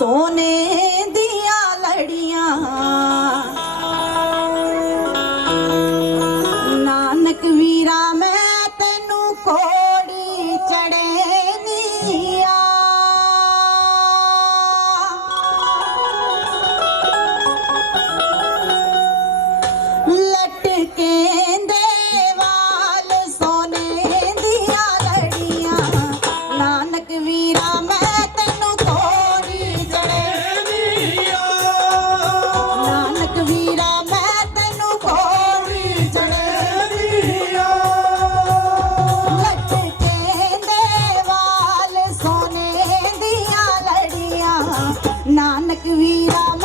सोने I'm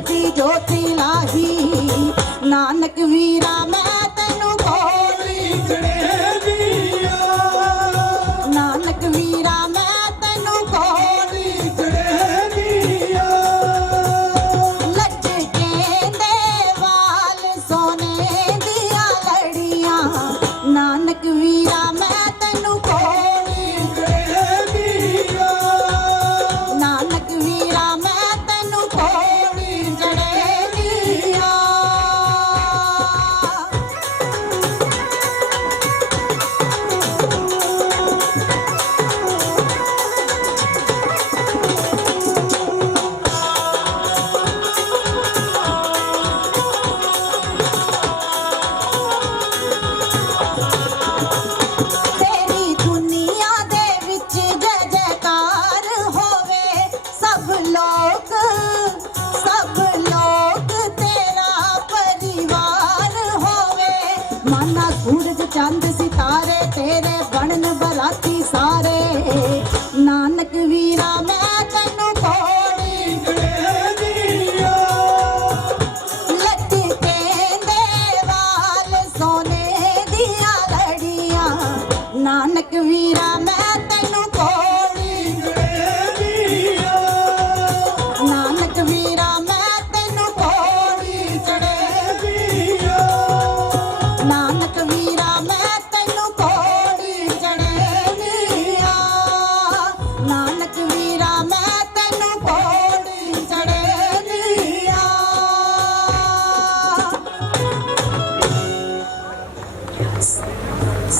the Jyoti ਲਾਹੀ Nanak vera Mama.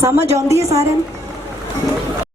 ਸਮਝ ਆਉਂਦੀ ਹੈ ਸਾਰਿਆਂ ਨੂੰ